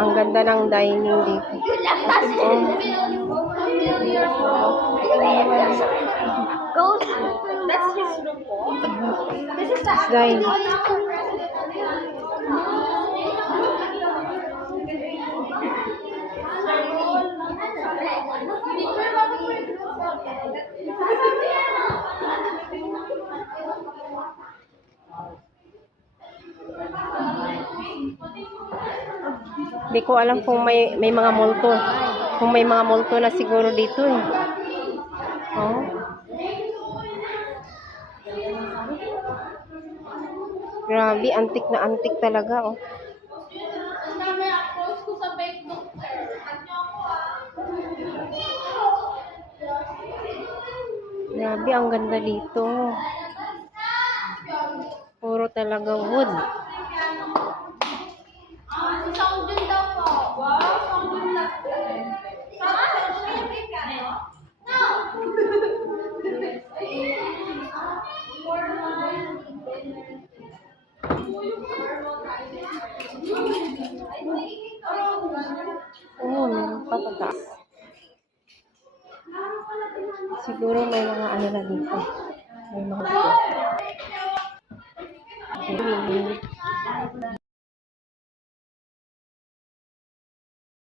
Ang ganda ng dining dito. That's his room po. This is the Dining. Hindi ko alam kung may mga multo. Kung may mga multo na siguro dito eh. Oh. Grabe, antik na antik talaga oh. Grabe, ang ganda dito. Puro talaga wood. Sound din daw po. Wow, sound din lang. Oh, meron pa pataas. Siguro may mga ano na dito. May mga dito. Okay.